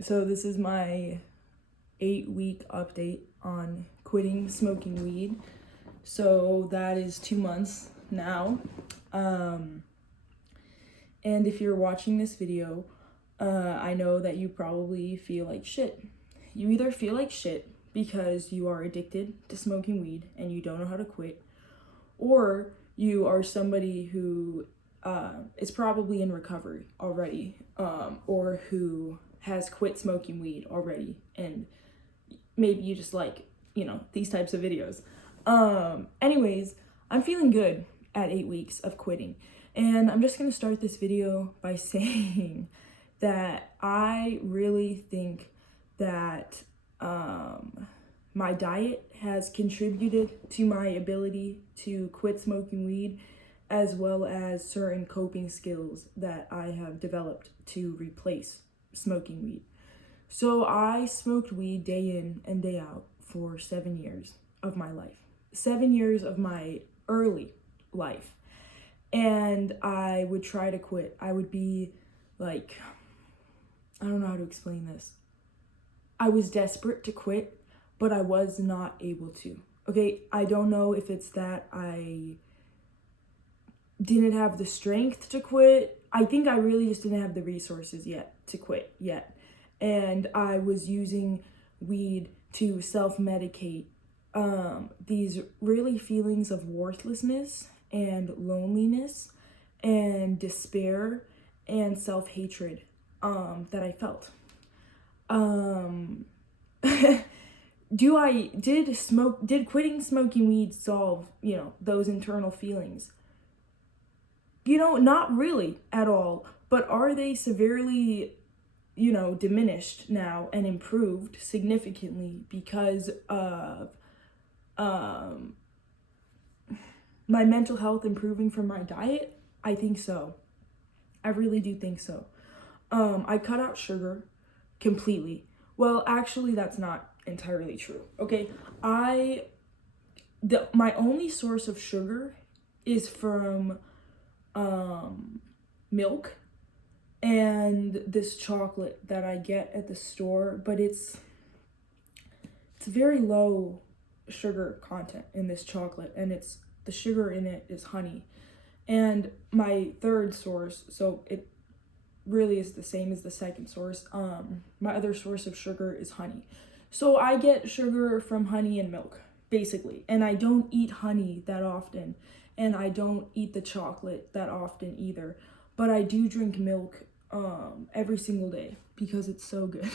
So this is my 8-week update on quitting smoking weed. So that is 2 months now. And if you're watching this video, I know that you probably feel like shit. You either feel like shit because you are addicted to smoking weed and you don't know how to quit, or you are somebody who is probably in recovery already, or who has quit smoking weed already, and maybe you just like, these types of videos. Anyways, I'm feeling good at 8 weeks of quitting, and I'm just gonna start this video by saying that I really think that my diet has contributed to my ability to quit smoking weed, as well as certain coping skills that I have developed to replace smoking weed. So I smoked weed day in and day out for 7 years of my life, 7 years of my early life. And I would try to quit. I would be like, I don't know how to explain this. I was desperate to quit, but I was not able to. Okay, I don't know if it's that I didn't have the strength to quit. I think I really just didn't have the resources yet to quit yet. And I was using weed to self-medicate these really feelings of worthlessness and loneliness and despair and self-hatred that I felt. Did quitting smoking weed solve, those internal feelings? Not really at all, but are they severely, diminished now and improved significantly because of my mental health improving from my diet? I think so. I really do think so. I cut out sugar completely. Well, actually, that's not entirely true. Okay, my only source of sugar is from milk and this chocolate that I get at the store, but it's very low sugar content in this chocolate, and the sugar in it is honey. And my third source, so it really is the same as the second source, my other source of sugar is honey. So I get sugar from honey and milk, basically, and I don't eat honey that often, and I don't eat the chocolate that often either, but I do drink milk every single day because it's so good.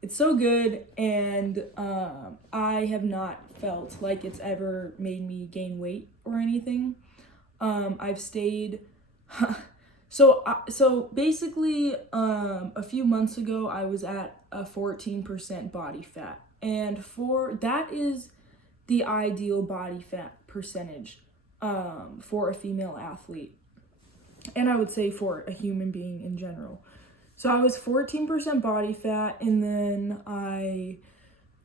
It's so good, and I have not felt like it's ever made me gain weight or anything. I've stayed so basically a few months ago I was at a 14% body fat, and that is the ideal body fat percentage for a female athlete, and I would say for a human being in general. So I was 14% body fat, and then I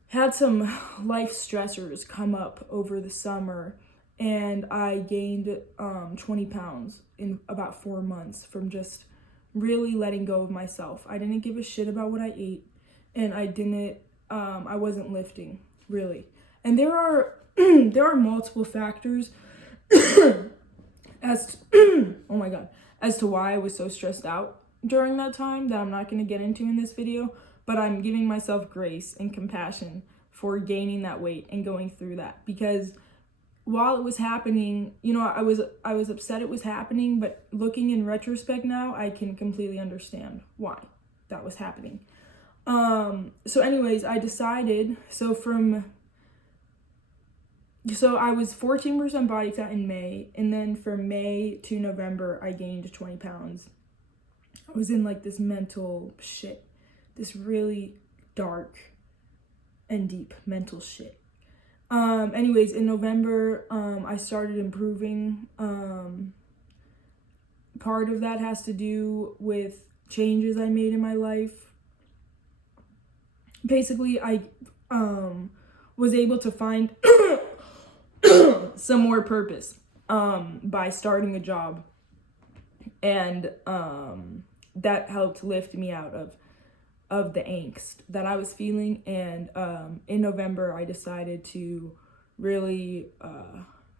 had some life stressors come up over the summer, and I gained 20 pounds in about 4 months from just really letting go of myself. I didn't give a shit about what I ate, and I wasn't lifting, really. And there are multiple factors as to why I was so stressed out during that time that I'm not going to get into in this video, but I'm giving myself grace and compassion for gaining that weight and going through that, because while it was happening, I was upset it was happening, but looking in retrospect now, I can completely understand why that was happening. So anyways, I decided, so I was 14% body fat in May, and then from May to November, I gained 20 pounds. I was in like this mental shit, this really dark and deep mental shit. Anyways, in November, I started improving. Part of that has to do with changes I made in my life. Basically, I was able to find some more purpose by starting a job, and that helped lift me out of of the angst that I was feeling. And in November, I decided to really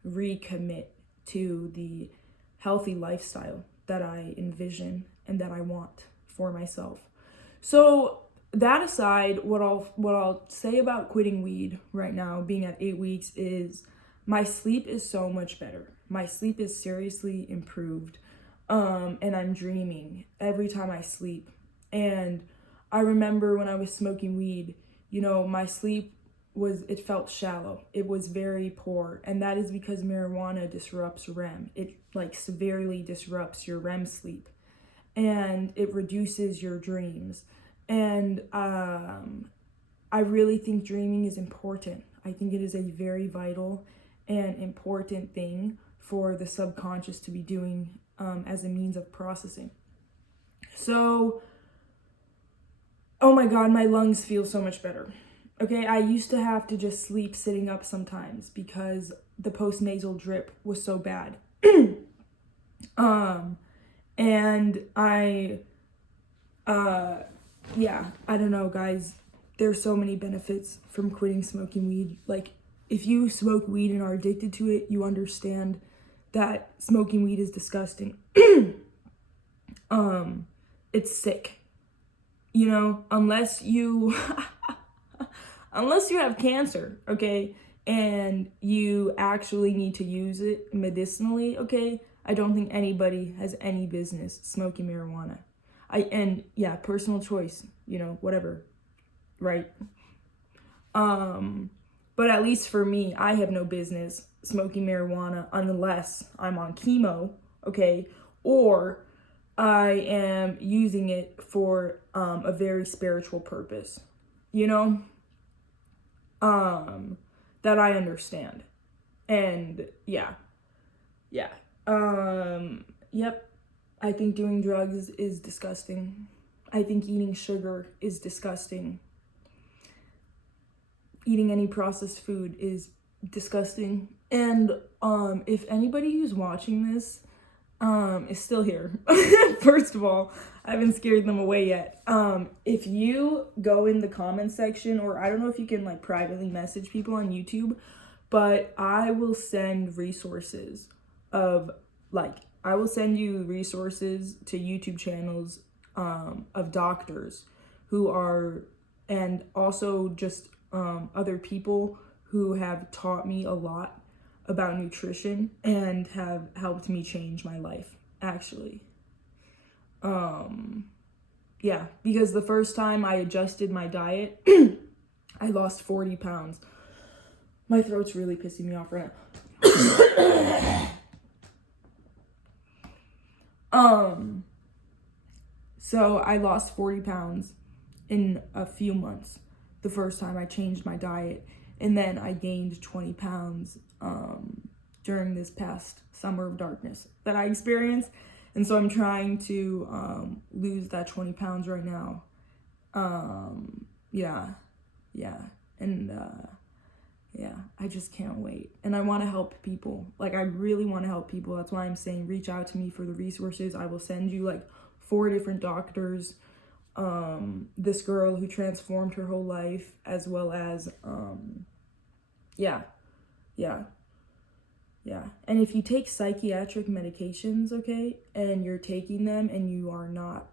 recommit to the healthy lifestyle that I envision and that I want for myself. So that aside, what I'll say about quitting weed right now, being at 8 weeks, is my sleep is so much better. My sleep is seriously improved. And I'm dreaming every time I sleep. And I remember when I was smoking weed, my sleep it felt shallow. It was very poor. And that is because marijuana disrupts REM. It severely disrupts your REM sleep. And it reduces your dreams. And I really think dreaming is important. I think it is a very vital and important thing for the subconscious to be doing as a means of processing. So, oh my God, my lungs feel so much better. Okay, I used to have to just sleep sitting up sometimes because the postnasal drip was so bad. And I don't know, guys. There's so many benefits from quitting smoking weed. Like, if you smoke weed and are addicted to it, you understand that smoking weed is disgusting. It's sick. Unless you unless you have cancer, okay, and you actually need to use it medicinally, okay, I don't think anybody has any business smoking marijuana. Personal choice, whatever, right? But at least for me, I have no business smoking marijuana unless I'm on chemo, okay, or I am using it for a very spiritual purpose, that I understand. And yep. I think doing drugs is disgusting. I think eating sugar is disgusting. Eating any processed food is disgusting. And if anybody who's watching this is still here, first of all, I haven't scared them away yet. If you go in the comment section, or I don't know if you can privately message people on YouTube, but I will send resources I will send you resources to YouTube channels of doctors who are, and also just other people who have taught me a lot about nutrition and have helped me change my life, actually. Because the first time I adjusted my diet, I lost 40 pounds. My throat's really pissing me off right now. So I lost 40 pounds in a few months the first time I changed my diet, and then I gained 20 pounds during this past summer of darkness that I experienced. And so I'm trying to lose that 20 pounds right now. I just can't wait. And I want to help people. I really want to help people. That's why I'm saying reach out to me for the resources. I will send you 4 different doctors. This girl who transformed her whole life, as well as, And if you take psychiatric medications, okay, and you're taking them and you are not,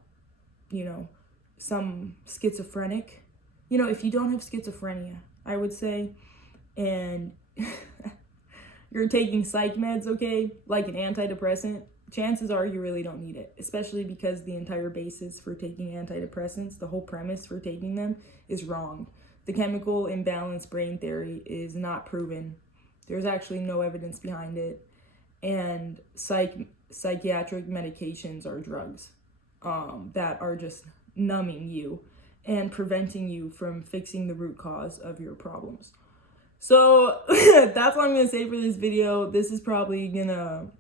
some schizophrenic, if you don't have schizophrenia, I would say, and you're taking psych meds, okay, like an antidepressant, chances are you really don't need it, especially because the entire basis for taking antidepressants, the whole premise for taking them, is wrong. The chemical imbalance brain theory is not proven. There's actually no evidence behind it. And psychiatric medications are drugs that are just numbing you and preventing you from fixing the root cause of your problems. So that's what I'm going to say for this video. This is probably going to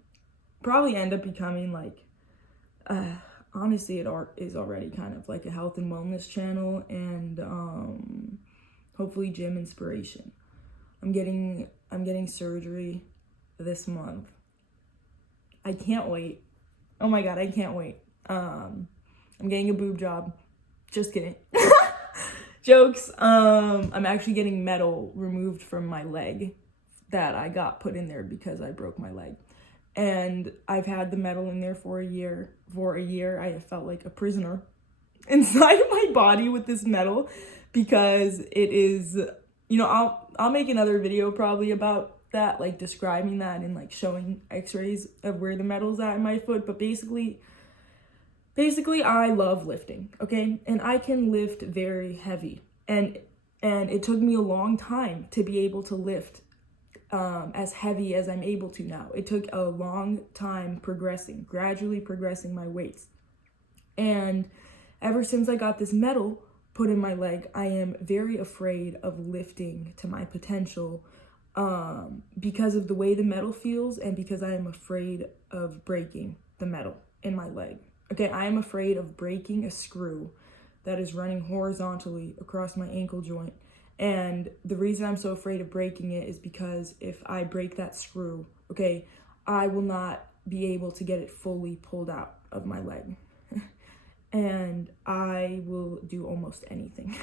end up becoming honestly, it is already kind of like a health and wellness channel, and hopefully gym inspiration. I'm getting surgery this month. I can't wait. Oh my God, I can't wait. I'm getting a boob job. Just kidding. Jokes. I'm actually getting metal removed from my leg that I got put in there because I broke my leg. And I've had the metal in there for a year. For a year, I have felt like a prisoner inside of my body with this metal because it is, you know, I'll make another video probably about that, like describing that and like showing x-rays of where the metal's at in my foot. But basically I love lifting, okay? And I can lift very heavy. And it took me a long time to be able to lift as heavy as I'm able to now. It took a long time gradually progressing my weights. And ever since I got this metal put in my leg, I am very afraid of lifting to my potential because of the way the metal feels and because I am afraid of breaking the metal in my leg. Okay, I am afraid of breaking a screw that is running horizontally across my ankle joint. And the reason I'm so afraid of breaking it is because if I break that screw, okay, I will not be able to get it fully pulled out of my leg. And I will do almost anything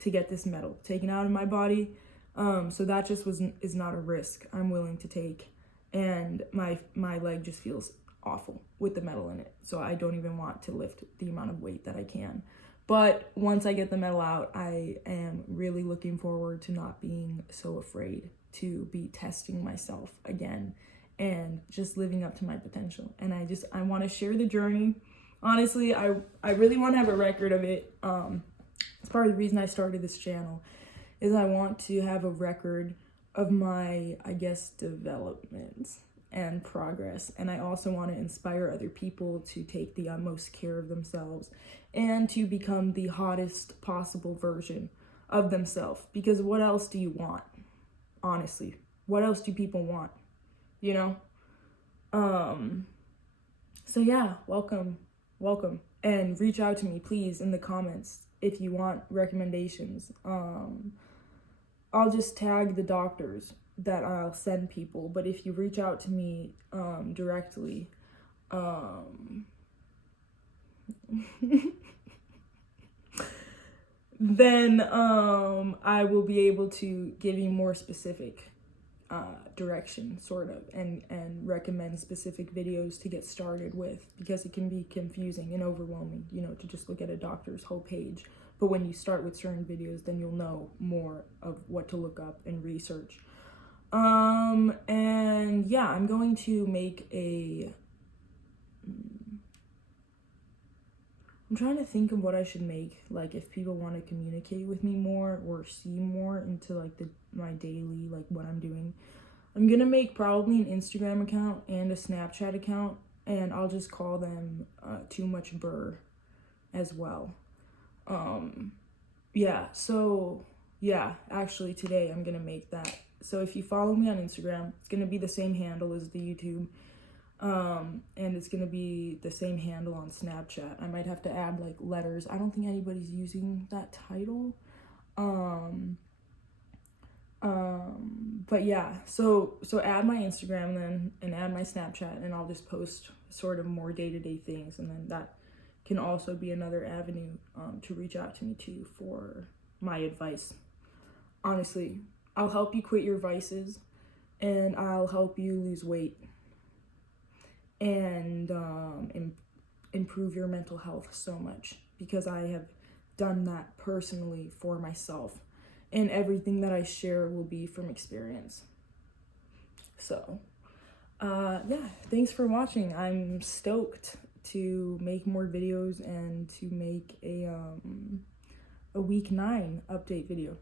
to get this metal taken out of my body. So that just is not a risk I'm willing to take. And my leg just feels awful with the metal in it. So I don't even want to lift the amount of weight that I can. But once I get the metal out, I am really looking forward to not being so afraid to be testing myself again and just living up to my potential. And I want to share the journey. Honestly, I really want to have a record of it. It's part of the reason I started this channel is I want to have a record of my, I guess, developments and progress. And I also want to inspire other people to take the utmost care of themselves and to become the hottest possible version of themselves. Because what else do you want? Honestly, what else do people want? You know? So yeah, welcome. And reach out to me, please, in the comments if you want recommendations. I'll just tag the doctors that I'll send people, but if you reach out to me directly, then I will be able to give you more specific direction, sort of, and recommend specific videos to get started with, because it can be confusing and overwhelming, you know, to just look at a doctor's whole page. But when you start with certain videos, then you'll know more of what to look up and research. And yeah, I'm going to make I'm trying to think of what I should make, like if people want to communicate with me more or see more into like my daily, like what I'm doing. I'm gonna make probably an Instagram account and a Snapchat account, and I'll just call them Too Much Burr as well. Yeah, so yeah, actually today I'm gonna make that. So if you follow me on Instagram, it's gonna be the same handle as the YouTube. And it's gonna be the same handle on Snapchat. I might have to add like letters. I don't think anybody's using that title. But yeah, so add my Instagram then and add my Snapchat, and I'll just post sort of more day-to-day things, and then that can also be another avenue to reach out to me too for my advice. Honestly, I'll help you quit your vices, and I'll help you lose weight and improve your mental health so much, because I have done that personally for myself, and everything that I share will be from experience. So yeah, thanks for watching. I'm stoked to make more videos and to make a week 9 update video.